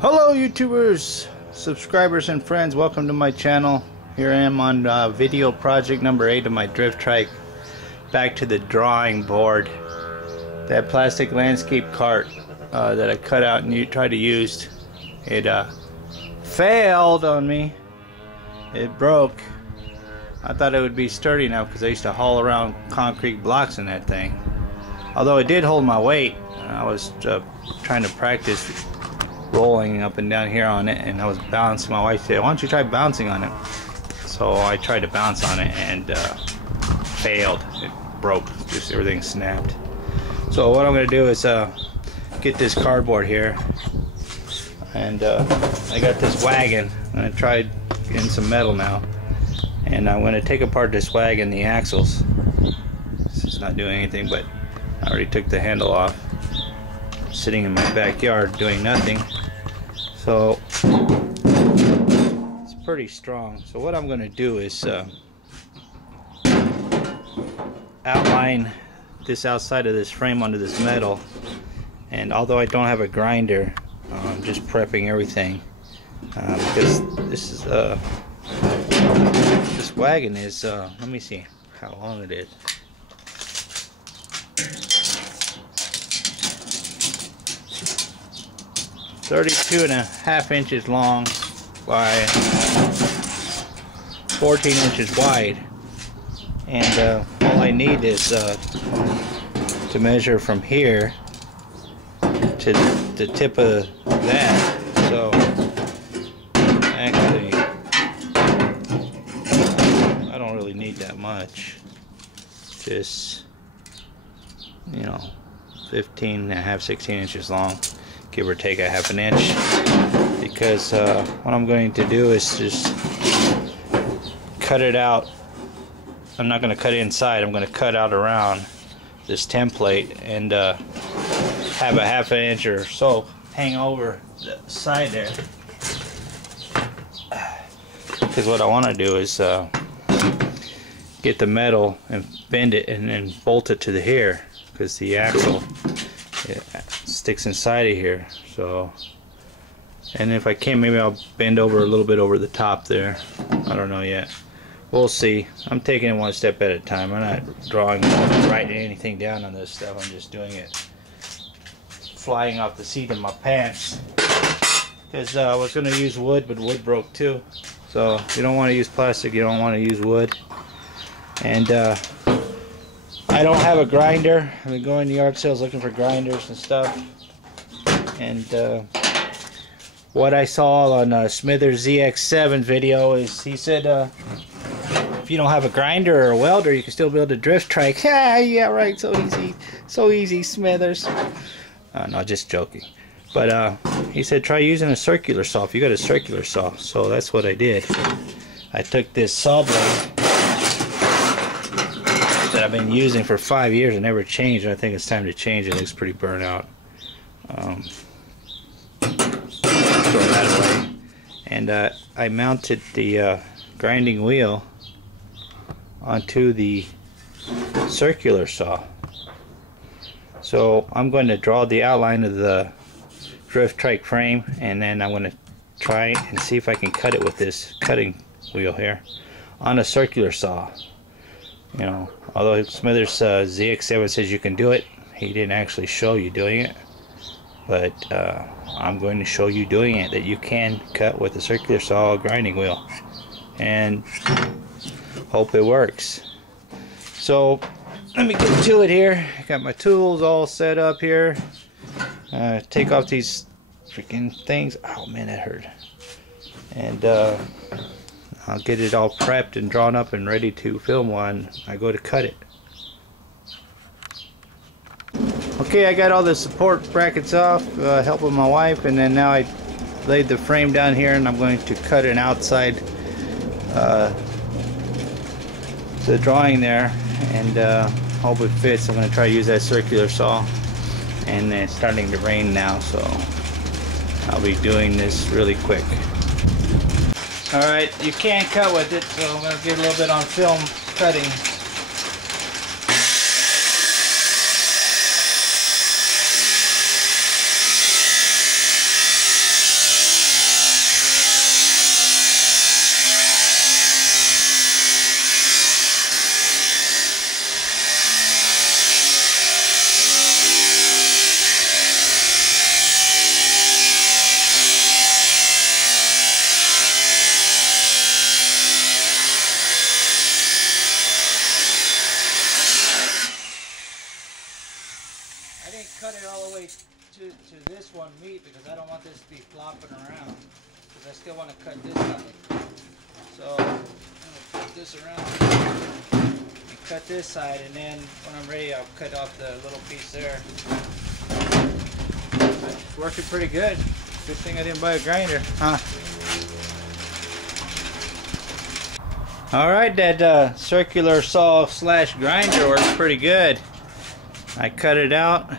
Hello YouTubers, subscribers and friends, welcome to my channel. Here I am on video project number 8 of my drift trike. Back to the drawing board. That plastic landscape cart that I cut out and tried to use, it failed on me. It broke. I thought it would be sturdy enough because I used to haul around concrete blocks in that thing. Although it did hold my weight. I was trying to practice rolling up and down here on it, and I was balancing. My wife said, "Why don't you try bouncing on it?" So I tried to bounce on it and failed. It broke. Just everything snapped. So what I'm going to do is get this cardboard here, and I got this wagon. I'm going to try getting some metal now, and I'm going to take apart this wagon, the axles. This is not doing anything, but I already took the handle off. I'm sitting in my backyard doing nothing. So it's pretty strong. So what I'm going to do is outline this outside of this frame onto this metal. And although I don't have a grinder, I'm just prepping everything because this is this wagon is let me see how long it is. "32.5 inches long by 14 inches wide," and all I need is to measure from here to the tip of that. So actually, I don't really need that much. Just, you know, 15.5, 16 inches long, give or take a half an inch, because what I'm going to do is just cut it out. I'm not going to cut inside, I'm going to cut out around this template and have a half an inch or so hang over the side there, because what I want to do is get the metal and bend it and then bolt it to the here, because the axle, it sticks inside of here. So, and if I can, maybe I'll bend over a little bit over the top there. I don't know yet. We'll see. I'm taking it one step at a time. I'm not writing anything down on this stuff. I'm just doing it flying off the seat of my pants, because I was going to use wood, but wood broke too. So you don't want to use plastic, you don't want to use wood. And I don't have a grinder. I've been going to yard sales looking for grinders and stuff. And what I saw on Smithers ZX7 video is, he said if you don't have a grinder or a welder, you can still build a drift trike. Yeah, right, so easy Smithers. No, just joking. But he said try using a circular saw if you got a circular saw. So that's what I did. I took this saw blade that I've been using for 5 years and never changed, and I think it's time to change it. It looks pretty burnt out. Throw that away. And I mounted the grinding wheel onto the circular saw. So I'm going to draw the outline of the drift trike frame, and then I'm going to try and see if I can cut it with this cutting wheel here on a circular saw. You know, although Smithers ZX7 says you can do it, he didn't actually show you doing it. But I'm going to show you doing it, that you can cut with a circular saw grinding wheel, and hope it works. So let me get to it here. I got my tools all set up here. Take off these freaking things. Oh man, that hurt. And I'll get it all prepped and drawn up and ready to film when I go to cut it. Okay, I got all the support brackets off, helping my wife, and then now I laid the frame down here, and I'm going to cut an outside the drawing there, and hope it fits. I'm going to try to use that circular saw, and it's starting to rain now, so I'll be doing this really quick. Alright, you can't cut with it, so I'm going to get a little bit on film cutting. to this one meet because I don't want this to be flopping around. Because I still want to cut this side. So I'm going to put this around and cut this side, and then when I'm ready I'll cut off the little piece there. It's working pretty good. Good thing I didn't buy a grinder, huh? Alright, that circular saw slash grinder works pretty good. I cut it out.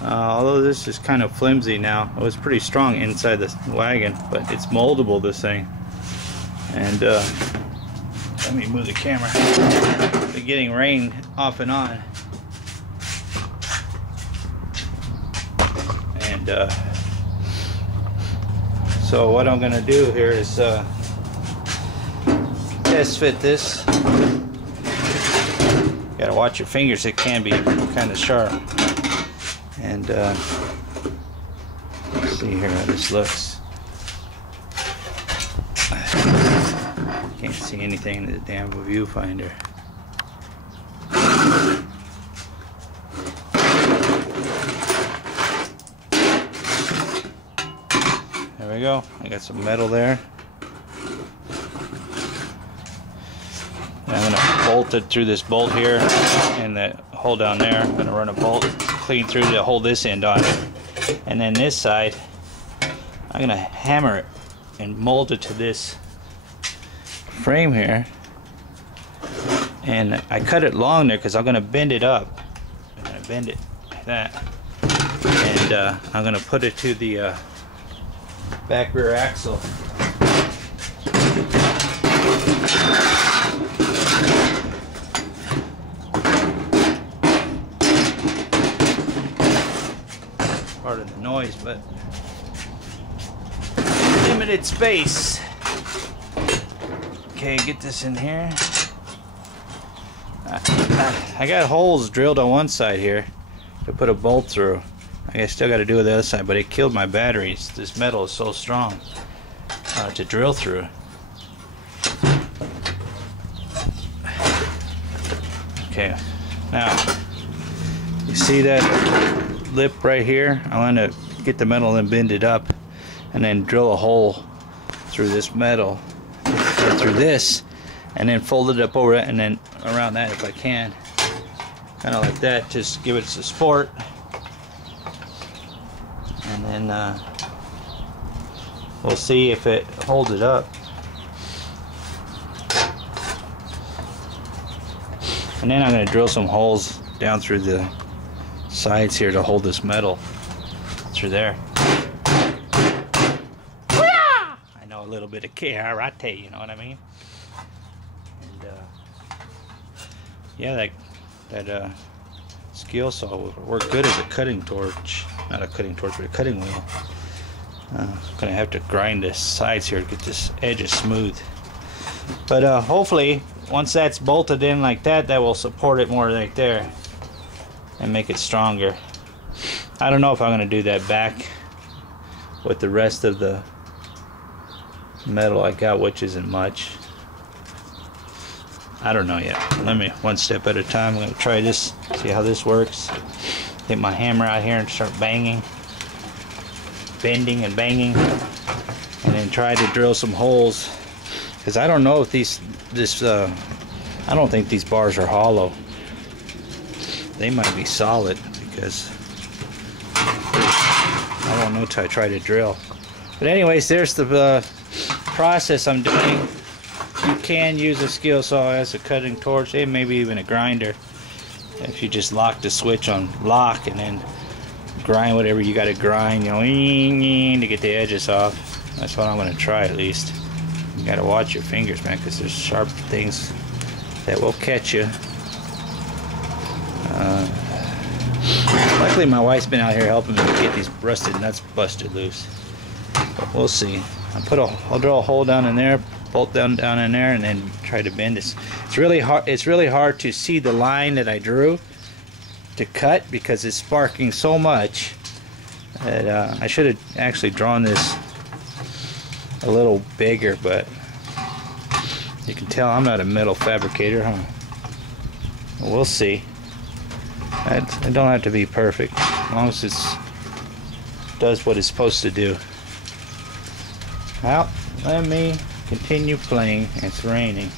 Although this is kind of flimsy now. It was pretty strong inside the wagon, but it's moldable, this thing. And let me move the camera. Been getting rain off and on. And so what I'm gonna do here is test fit this. Gotta watch your fingers, it can be kind of sharp. And let's see here how this looks. Can't see anything in the damn viewfinder. There we go. I got some metal there. And I'm gonna bolt it through this bolt here and that hole down there. I'm gonna run a bolt clean through to hold this end on it. And then this side, I'm gonna hammer it and mold it to this frame here. And I cut it long there because I'm gonna bend it up. I'm gonna bend it like that. And I'm gonna put it to the back rear axle. Part of the noise, but limited space. Okay, get this in here. I got holes drilled on one side here to put a bolt through. I still got to do it the other side, but it killed my batteries. This metal is so strong to drill through. Okay, now you see that lip right here? I want to get the metal and bend it up, and then drill a hole through this metal, or through this, and then fold it up over it, and then around that if I can, kind of like that. Just give it some support. And then we'll see if it holds it up. And then I'm going to drill some holes down through the sides here to hold this metal through there. I know a little bit of karate, you know what I mean? And yeah, that skill saw will work good as a cutting torch. Not a cutting torch, but a cutting wheel. I'm gonna have to grind the sides here to get this edges smooth. But hopefully, once that's bolted in like that, that will support it more right there and make it stronger. I don't know if I'm gonna do that back with the rest of the metal I got, which isn't much. I don't know yet. Let me, one step at a time. I'm gonna try this, see how this works. Get my hammer out here and start banging, bending and banging, and then try to drill some holes. Because I don't know if I don't think these bars are hollow. They might be solid because I don't know till I try to drill. But anyways, there's the process I'm doing. You can use a skill saw as a cutting torch, and maybe even a grinder. If you just lock the switch on lock and then grind whatever you got to grind, you know, to get the edges off. That's what I'm going to try at least. You got to watch your fingers, man, because there's sharp things that will catch you. Luckily, my wife's been out here helping me get these rusted nuts busted loose. But we'll see. I'll drill a hole down in there, bolt down in there, and then try to bend this. It's really hard to see the line that I drew to cut because it's sparking so much that I should have actually drawn this a little bigger, but you can tell I'm not a metal fabricator, huh? We'll see. It don't have to be perfect, as long as it's does what it's supposed to do. Well, let me continue playing. It's raining.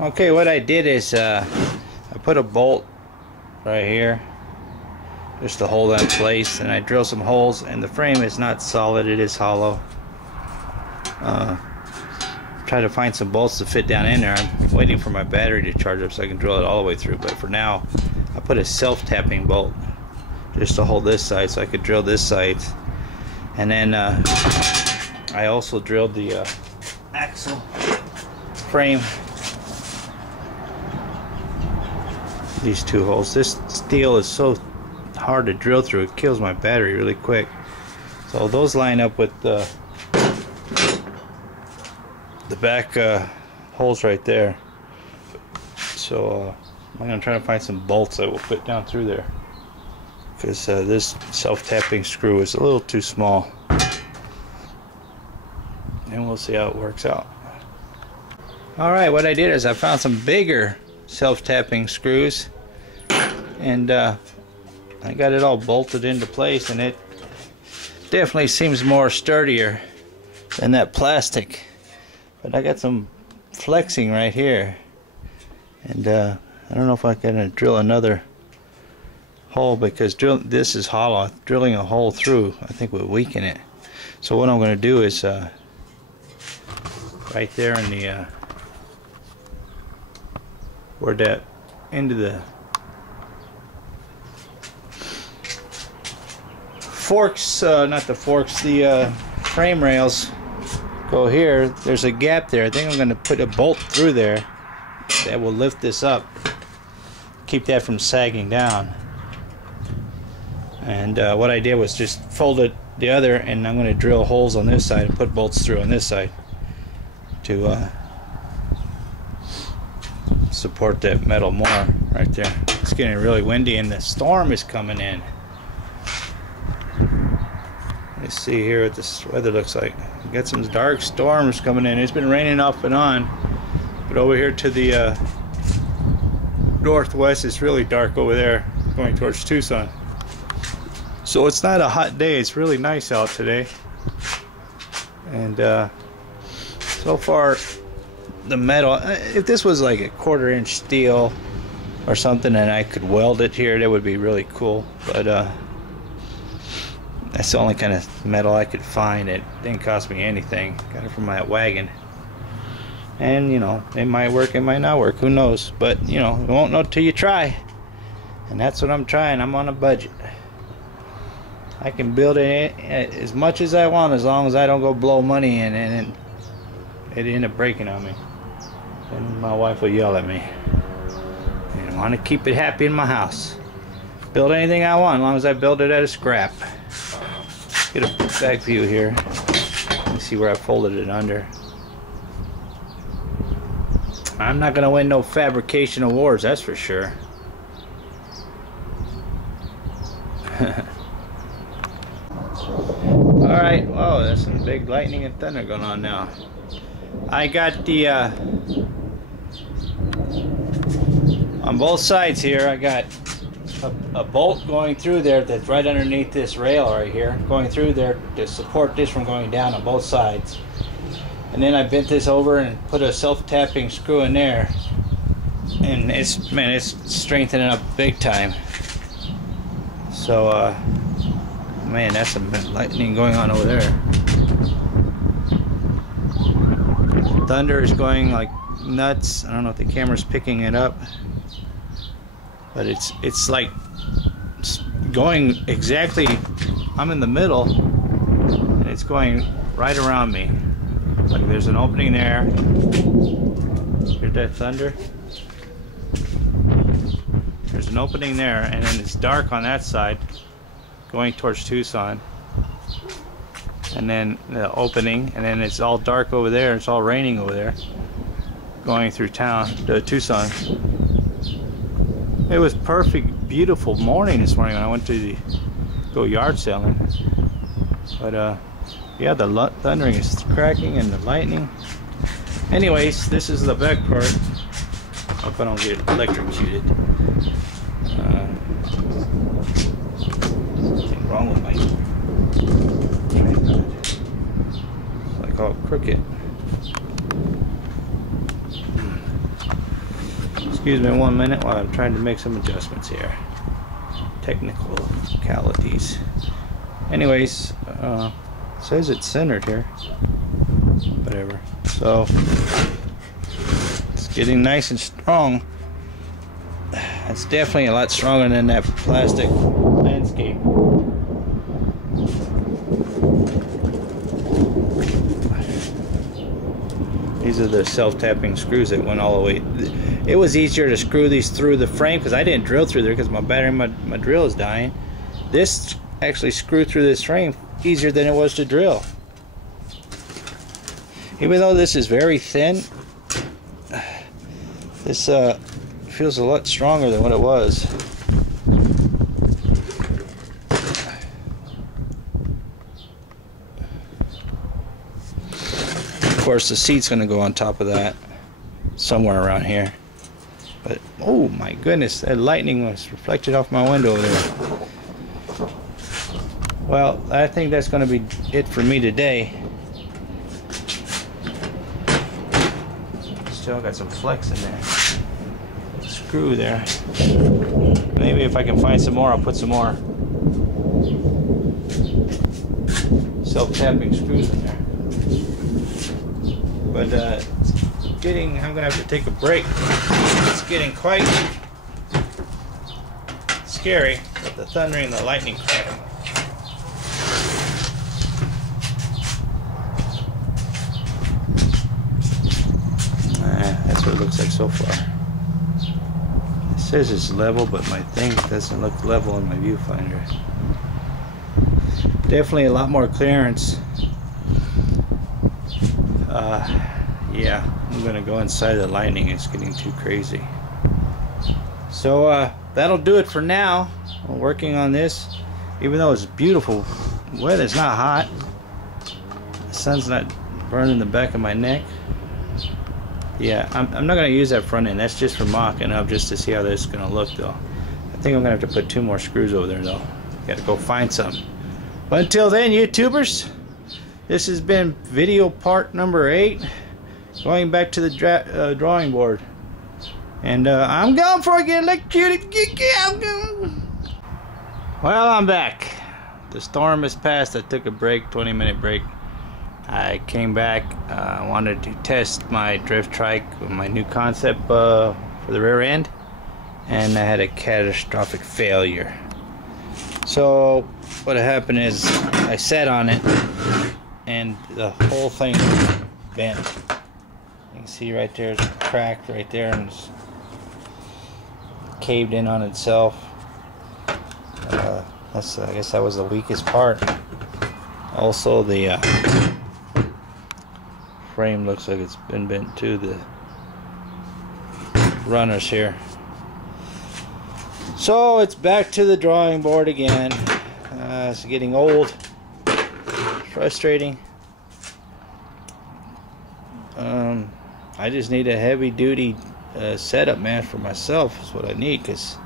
Okay, what I did is I put a bolt right here just to hold that in place, and I drill some holes, and the frame is not solid, it is hollow. Try to find some bolts to fit down in there. I'm waiting for my battery to charge up so I can drill it all the way through, but for now I put a self-tapping bolt just to hold this side so I could drill this side. And then I also drilled the axle frame, these two holes. This steel is so hard to drill through, it kills my battery really quick. So those line up with the back holes right there. So I'm going to try to find some bolts that will fit down through there, because this self-tapping screw is a little too small, and we'll see how it works out. Alright, what I did is I found some bigger self-tapping screws, and I got it all bolted into place, and it definitely seems more sturdier than that plastic. But I got some flexing right here, and I don't know if I can drill another hole, because this is hollow. Drilling a hole through I think would weaken it. So what I'm going to do is right there in the where that into the forks, not the forks, the frame rails go here, there's a gap there. I think I'm going to put a bolt through there that will lift this up, keep that from sagging down. And what I did was just fold it the other, and I'm going to drill holes on this side and put bolts through on this side to support that metal more right there. It's getting really windy and the storm is coming in. Let's see here what this weather looks like. We got some dark storms coming in. It's been raining off and on, but over here to the northwest it's really dark over there, going towards Tucson. So it's not a hot day. It's really nice out today, and so far the metal, if this was like a 1/4 inch steel or something and I could weld it here, that would be really cool, but that's the only kind of metal I could find. It didn't cost me anything. Got it from my wagon. And you know, it might work, it might not work, who knows, but you know, you won't know till you try, and that's what I'm trying. I'm on a budget. I can build it as much as I want, as long as I don't go blow money in, and it end up breaking on me, and my wife will yell at me. I want to keep it happy in my house. Build anything I want, as long as I build it out of scrap. Get a back view here. Let me see where I folded it under. I'm not gonna win no fabrication awards, that's for sure. Alright, whoa, there's some big lightning and thunder going on now. I got the on both sides here, I got a bolt going through there that's right underneath this rail right here, going through there to support this from going down on both sides. And then I bent this over and put a self-tapping screw in there, and it's strengthening up big time. So man, that's some lightning going on over there. Thunder is going like nuts. I don't know if the camera's picking it up, but it's like going exactly, I'm in the middle and it's going right around me. Like there's an opening there. Hear that thunder? There's an opening there, and then it's dark on that side going towards Tucson, and then the opening, and then it's all dark over there. It's all raining over there going through town to Tucson. It was perfect, beautiful morning this morning when I went to go yard selling. But yeah, the thundering is cracking and the lightning. Anyways, this is the back part. Hope I don't get electrocuted. wrong with my tripod? It's like all crooked. Excuse me 1 minute while I'm trying to make some adjustments here. Technicalities. Anyways, it says it's centered here. Whatever. So it's getting nice and strong. It's definitely a lot stronger than that plastic landscape. These are the self-tapping screws that went all the way. It was easier to screw these through the frame because I didn't drill through there because my battery, my drill is dying. This actually screwed through this frame easier than it was to drill. Even though this is very thin, this feels a lot stronger than what it was. Of course, the seat's going to go on top of that somewhere around here. But oh my goodness, that lightning was reflected off my window there. Well, I think that's going to be it for me today. Still got some flex in there. Screw there. Maybe if I can find some more, I'll put some more self-tapping screws in there. But I'm gonna have to take a break. It's getting quite scary with the thundering and the lightning cracking. That's what it looks like so far. It says it's level, but my thing doesn't look level in my viewfinder. Definitely a lot more clearance. Yeah, I'm gonna go inside the lightning. It's getting too crazy. So that'll do it for now. I'm working on this. Even though it's beautiful weather, it's not hot. The sun's not burning the back of my neck. Yeah, I'm not gonna use that front end. That's just for mocking up, just to see how this is gonna look though. I think I'm gonna have to put 2 more screws over there though. Gotta go find some. But until then, YouTubers, this has been video part number 8. Going back to the drawing board. And I'm gone before I get electrocuted. Well, I'm back. The storm is past. I took a break, 20-minute break. I came back. I wanted to test my drift trike with my new concept for the rear end. And I had a catastrophic failure. So what happened is I sat on it and the whole thing bent. You can see right there, it's cracked right there and it's caved in on itself. I guess that was the weakest part. Also, the frame looks like it's been bent too. The runners here. So it's back to the drawing board again. It's getting old. Frustrating. I just need a heavy-duty setup, man, for myself. Is what I need, because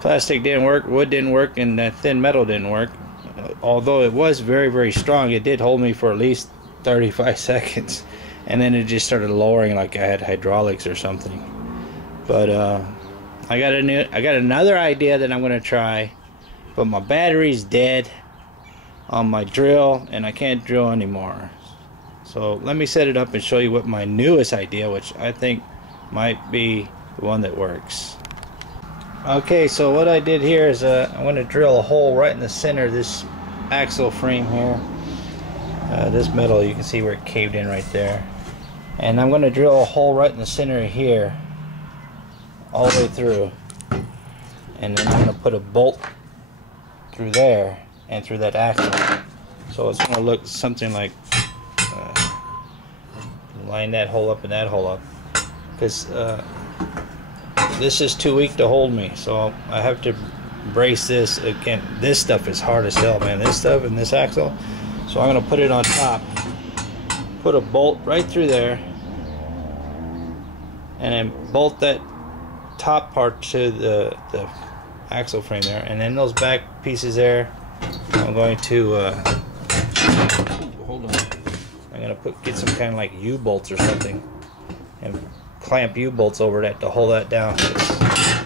plastic didn't work, wood didn't work, and that thin metal didn't work. Although it was very, very strong, it did hold me for at least 35 seconds, and then it just started lowering like I had hydraulics or something. But I got another idea that I'm gonna try, but my battery's dead on my drill, and I can't drill anymore. So let me set it up and show you what my newest idea, which I think might be the one that works. Okay, so what I did here is I'm going to drill a hole right in the center of this axle frame here. This metal, you can see where it caved in right there. And I'm going to drill a hole right in the center here, all the way through. And then I'm going to put a bolt through there and through that axle. So it's going to look something like line that hole up and that hole up, because this is too weak to hold me, so I have to brace this again. This stuff is hard as hell, man, this stuff and this axle. So I'm going to put it on top, put a bolt right through there, and then bolt that top part to the axle frame there, and then those back pieces there, I'm going to hold on. I'm gonna get some kind of like U-bolts or something, and clamp U-bolts over that to hold that down.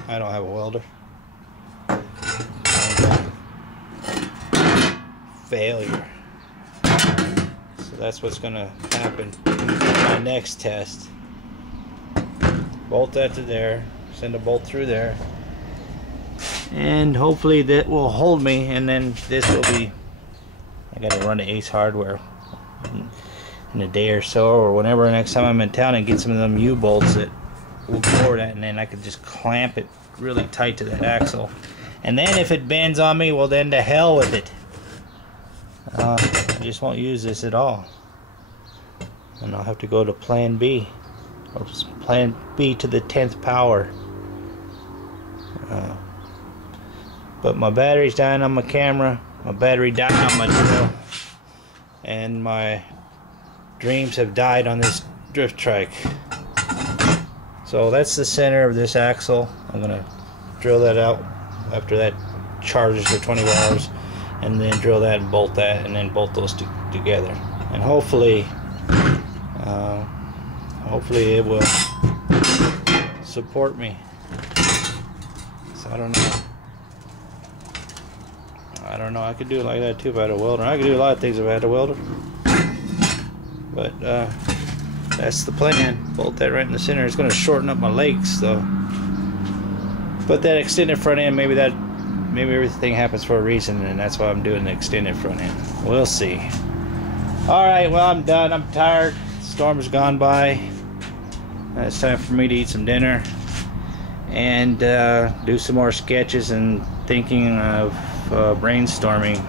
I don't have a welder. Failure. So that's what's gonna happen in my next test. Bolt that to there, send a bolt through there, and hopefully that will hold me, and then this will be, I gotta run to Ace Hardware in a day or so, or whenever next time I'm in town, and get some of them U-bolts that will go over that, and then I can just clamp it really tight to that axle. And then if it bends on me, well then to hell with it. I just won't use this at all, and I'll have to go to plan B, or plan B to the 10th power. But my battery's dying on my camera, my battery died on my drill, and my dreams have died on this drift trike. So that's the center of this axle. I'm gonna drill that out after that charges for 24 hours, and then drill that and bolt that, and then bolt those together, and hopefully it will support me. So I don't know, I could do it like that too if I had a welder. I could do a lot of things if I had a welder, but that's the plan. Bolt that right in the center. It's going to shorten up my legs though, but that extended front end, maybe everything happens for a reason, and that's why I'm doing the extended front end. We'll see. Alright, well, I'm done. I'm tired. The storm's gone by. It's time for me to eat some dinner and do some more sketches, and thinking of brainstorming.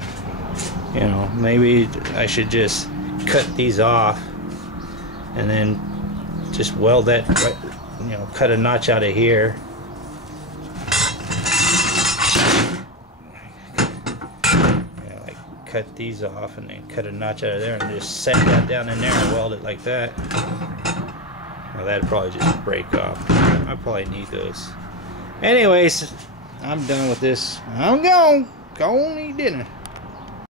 You know, maybe I should just cut these off and then just weld that right, you know, cut a notch out of here. Cut these off and then cut a notch out of there, and just set that down in there and weld it like that. Well, that'd probably just break off. I probably need those. Anyways, I'm done with this. I'm gone. Go eat dinner.